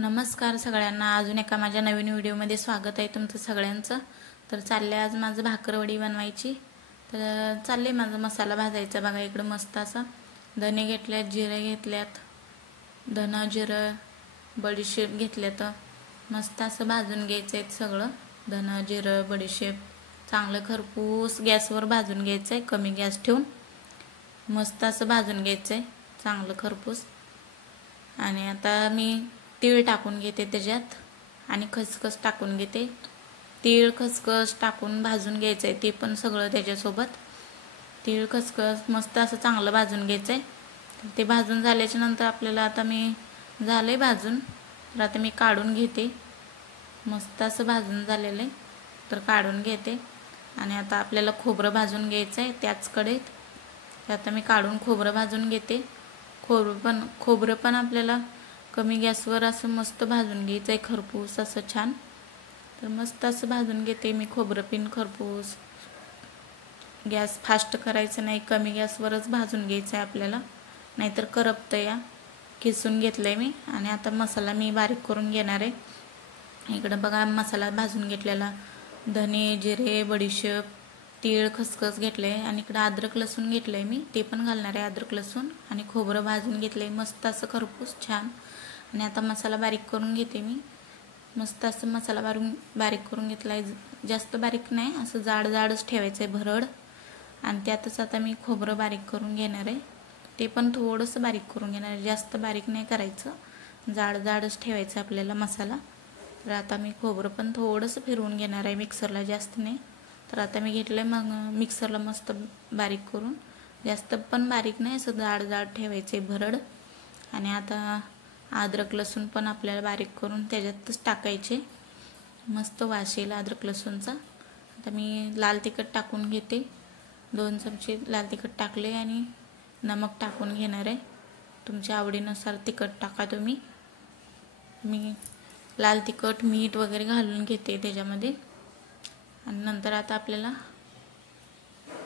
नमस्कार सगळ्यांना, अजून एका माझ्या नवीन व्हिडिओमध्ये स्वागत आहे तुमचं सगळ्यांचं। तर चालले आज माझं भाकरवडी बनवायची। तर चालले माझा मसाला भाजायचा। बघा इकडे मस्त असा धने घेतल्यात, जिरे घेतल्यात, धना जिरं बडीशेप घेतल्यात। मस्त असं भाजून घ्यायचं आहे सगळं। धना जिरं बडीशेप चांगलं खरपूस गॅसवर भाजून घ्यायचं आहे, कमी गॅस ठेवून मस्त असं भाजून घ्यायचं आहे चांगलं खरपूस। आणि आता मी तीळ टाकून घेते त्याच्यात आणि खसखस टाकून घेते। तीळ खसखस टाकून भाजून घ्यायचं आहे ते पण सगळं त्याच्यासोबत। तीळ खसखस मस्त असं चांगलं भाजून घ्यायचं आहे। ते भाजून झाल्याच्या नंतर आपल्याला आता मी झालंय भाजून, तर आता मी काढून घेते। मस्त असं भाजून झालेलं आहे तर काढून घेते। आणि आता आपल्याला खोबरं भाजून घ्यायचं आहे त्याच कढईत। तर आता मी काढून खोबरं भाजून घेते। खोबरं पण आपल्याला कमी गॅसवर असं मस्त भाजून घ्यायचं आहे खरपूस असं छान। तर मस्त असं भाजून घेते मी खोबरं पिन खरपूस। गॅस फास्ट करायचं नाही, कमी गॅसवरच भाजून घ्यायचं आहे आपल्याला, नाहीतर करपतं या। किसून घेतलंय मी आणि आता मसाला मी बारीक करून घेणार आहे। इकडे बघा मसाला भाजून घेतलेला, धने जिरे बडीशेप तीळ खसखस घेतले आणि इकडे अद्रक लसूण घेतलंय मी, ते पण घालणार आहे अद्रक लसूण। आणि खोबरं भाजून घेतलंय मस्त असं खरपूस छान। आणि आता मसाला बारीक करून घेते मी। मस्त असं मसाला बारीक करून घेतलाय, जास्त बारीक नाही असं जाडच ठेवायचं आहे भरड। आणि त्यातच आता मी खोबरं बारीक करून घेणार आहे, ते पण थोडंसं बारीक करून घेणार आहे, जास्त बारीक नाही करायचं, जाडच ठेवायचं आपल्याला मसाला। तर आता मी खोबरं पण थोडंसं फिरवून घेणार आहे मिक्सरला, जास्त नाही। तर आता मी घेतलंय मग मिक्सरला मस्त बारीक करून, जास्त पण बारीक नाही असं जाड ठेवायचे भरड। आणि आता अद्रक लसूण पण आपल्याला बारीक करून त्याच्यातच टाकायचे, मस्त वास येईल अद्रक लसूणचा। आता मी लाल तिखट टाकून घेते, 2 चमचे लाल तिखट टाकले आणि नमक टाकून घेणार आहे। तुमच्या आवडीनुसार तिखट टाका तुम्ही। मी लाल तिखट मीठ वगैरे घालून घेते त्याच्यामध्ये। आणि नंतर आता आपल्याला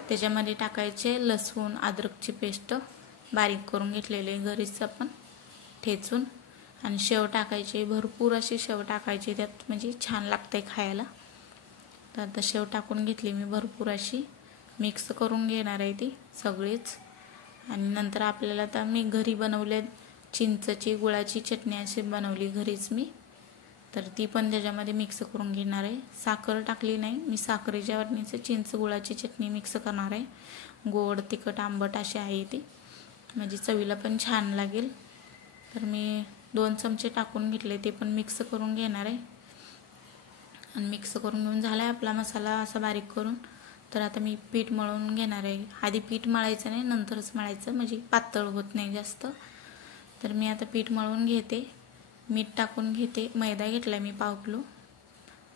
त्याच्यामध्ये टाकायचे लसूण अद्रकची पेस्ट बारीक करून घेतलेले घरीच आपण ठेचून। आणि शेव टाकायची, भरपूर अशी शेव टाकायची त्यात, म्हणजे छान लागते खायला। तर आता शेव टाकून घेतली मी भरपूर अशी, मिक्स करून घेणार आहे ती सगळीच। आणि नंतर आपल्याला आता मी घरी बनवले चिंचची गुळाची चटणी अशी बनवली घरीच मी, तर ती पण त्याच्यामध्ये मिक्स करून घेणार आहे। साखर टाकली नाही मी, साखरेच्या वाटणीचं चिंच गुळाची चटणी मिक्स करणार आहे। गोड तिखट आंबट अशी आहे ती, म्हणजे चवीला पण छान लागेल। तर मी 2 चमचे टाकून घेतले, ते पण मिक्स करून घेणार आहे। आणि मिक्स करून घेऊन झालाय आपला मसाला असा बारीक करून। तर आता मी पीठ मळून घेणार आहे। आधी पीठ मळायचं नाही, नंतरच मळायचं, म्हणजे पातळ होत नाही जास्त। तर मी आता पीठ मळून घेते, मीठ टाकून घेते। मैदा घेतला मी पाव किलो,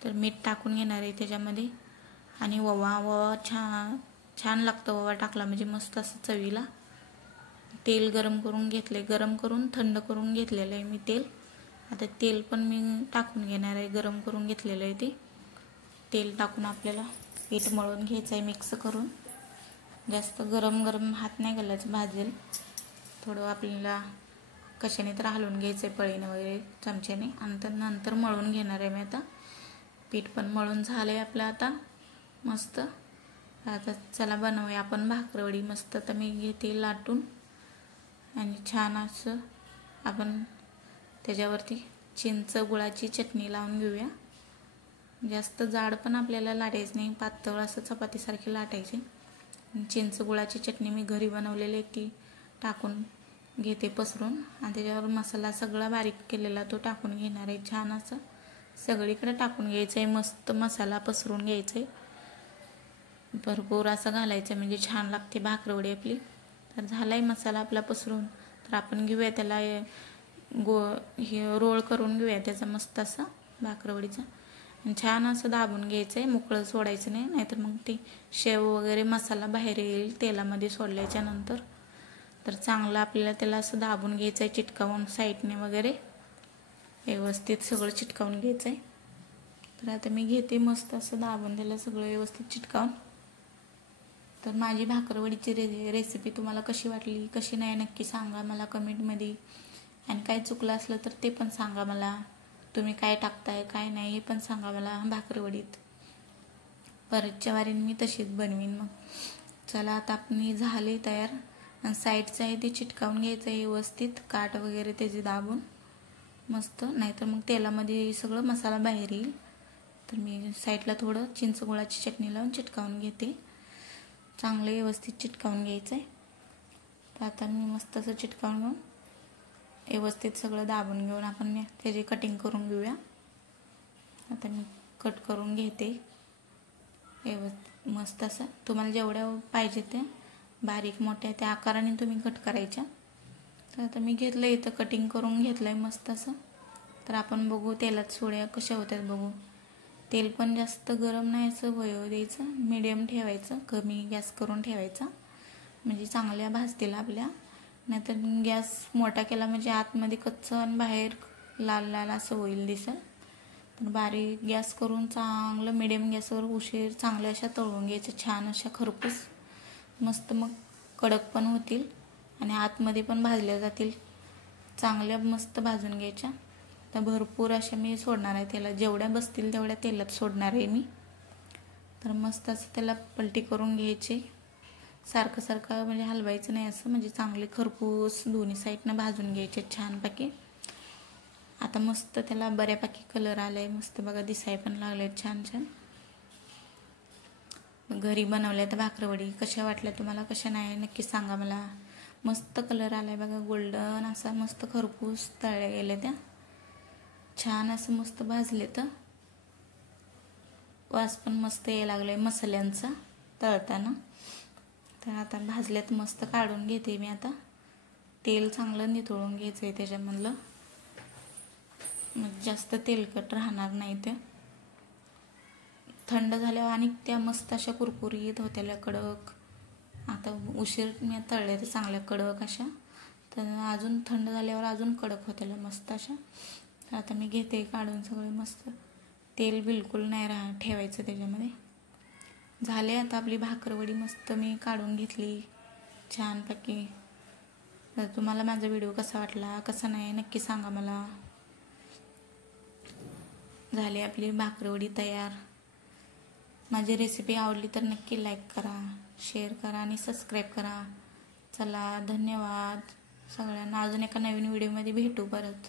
तर मीठ टाकून घेणार आहे त्याच्यामध्ये। आणि ओवा छान लागतं ओवा टाकला म्हणजे मस्त असं चवीला। तेल गरम करून घेतले, गरम करून थंड करून घेतलेलं आहे मी तेल। आता तेल पण मी टाकून घेणार आहे, गरम करून घेतलेलं आहे ते तेल टाकून आपल्याला पीठ मळून घ्यायचं आहे मिक्स करून। जास्त गरम हात नाही घालायचं, भाजेल थोडं, आपल्याला कशाने तर हलवून घ्यायचं आहे पळीने वगैरे चमच्याने। आणि नंतर मळून घेणार आहे मी आता। पीठ पण मळून झालं आहे आपलं आता मस्त। आता चला बनवूया आपण भाकरवडी मस्त। तर मी घेते लाटून आणि छान असं आपण त्याच्यावरती चिंच गुळाची चटणी लावून घेऊया। जास्त जाड पण आपल्याला लाटायचं नाही, पातळ असं चपातीसारखी लाटायची। चिंच गुळाची चटणी मी घरी बनवलेली ती टाकून घेते पसरून। आणि त्याच्यावर मसाला सगळा बारीक केलेला तो टाकून घेणार आहे, छान असं सगळीकडे टाकून घ्यायचं आहे, मस्त मसाला पसरून घ्यायचा आहे, भरपूर असं घालायचं म्हणजे छान लागते भाकरवडी आपली। तर झालाय मसाला आपला पसरून, तर आपण घेऊया त्याला हे रोल करून घेऊया त्याचा मस्त असा भाकरवडीचा। आणि छान असं दाबून घ्यायचं आहे, मोकळं सोडायचं नाही, नाहीतर मग ते शेव वगैरे मसाला बाहेर येईल तेलामध्ये सोडल्याच्या नंतर। तर चांगलं आपल्याला त्याला असं दाबून घ्यायचं आहे, चिटकावून साईडने वगैरे व्यवस्थित सगळं चिटकावून घ्यायचं आहे। तर आता मी घेते मस्त असं दाबून त्याला सगळं व्यवस्थित चिटकावून। तर माझी भाकरवडीची रेसिपी तुम्हाला कशी वाटली कशी नाही नक्की सांगा मला कमेंटमध्ये। आणि काय चुकलं असलं तर ते पण सांगा मला. तुम्ही काय टाकताय काय नाही हे पण सांगा मला भाकरवडीत. परतच्या वारीन मी तशीच बनवीन. मग चला आता आपली झाली तयार. आणि साईडचं आहे ते चिटकावून घ्यायचं आहे व्यवस्थित, काठ वगैरे त्याचे दाबून मस्त. नाहीतर मग तेलामध्ये सगळं मसाला बाहेर येईल. तर मी साईडला थोडं चिंच गुळाची चटणी लावून चिटकावून घेते. चांगलं व्यवस्थित चिटकावून घ्यायचं आहे. तर आता मी मस्त असं चिटकावून घेऊन व्यवस्थित सगळं दाबून घेऊन आपण त्याची कटिंग करून घेऊया. आता मी कट करून घेते व्यवस्थित मस्त असं. तुम्हाला जेवढ्या पाहिजे ते बारीक मोठ्या त्या आकाराने तुम्ही कट करायच्या. तर आता मी घेतलं इथं कटिंग करून घेतलं आहे मस्त असं. तर आपण बघू तेलात सोड्या कशा होत्यात बघू. तेल पण जास्त गरम नाही असं वळू द्यायचं, मीडियम ठेवायचं, कमी गॅस करून ठेवायचा म्हणजे चांगल्या भाजतील आपल्या. नाहीतर गॅस मोठा केला म्हणजे आतमध्ये कच्चं आणि बाहेर लाल लाल असं होईल दिसेल. तर बारीक गॅस करून चांगलं मीडियम गॅसवर उशीर चांगल्या अशा तळून घ्यायच्या, छान अशा खरपूस मस्त. मग कडक पण होतील आणि आतमध्ये पण भाजल्या जातील चांगल्या मस्त भाजून घ्यायच्या. तर भरपूर अशा मी सोडणार आहे त्याला, जेवढ्या बसतील तेवढ्या तेलात सोडणार आहे मी. तर मस्त असं त्याला पलटी करून घ्यायची, सारखं सारखं म्हणजे हलवायचं नाही असं, म्हणजे चांगले खरपूस दोन्ही साईडनं भाजून घ्यायचे छानपैकी. आता मस्त त्याला बऱ्यापैकी कलर आला आहे मस्त बघा, दिसाय पण लागले छान छान. घरी बनवल्या तर भाकरवडी कशा वाटल्या तुम्हाला, कशा नाही नक्की सांगा मला. मस्त कलर आला आहे बघा, गोल्डन असा मस्त खरपूस तळल्या गेल्या त्या, छान असं मस्त भाजले. तर वास पण मस्त यायला लागला आहे मसाल्यांचा तळताना. तर आता भाजल्यात मस्त काढून घेते मी. आता तेल चांगलं निथळून घ्यायचं आहे त्याच्यामधलं, मग जास्त तेलकट राहणार नाही. ते थंड झाल्यावर आणि त्या मस्त अशा कुरकुरीत होत्याला कडक. आता उशीर मी तळले तर चांगल्या कडक अशा, तर अजून थंड झाल्यावर अजून कडक होत्याला मस्त अशा. तर आता मी घेते काढून सगळे मस्त. तेल बिलकुल नाही ठेवायचं त्याच्यामध्ये. झाले आता आपली भाकरवडी मस्त मी काढून घेतली छानपैकी. तर तुम्हाला माझा व्हिडिओ कसा वाटला कसा नाही नक्की सांगा मला. झाली आपली भाकरवडी तयार. माझी रेसिपी आवडली तर नक्की लाईक करा, शेअर करा आणि सबस्क्राईब करा. चला धन्यवाद सगळ्यांना. अजून एका नवीन व्हिडिओमध्ये भेटू परत.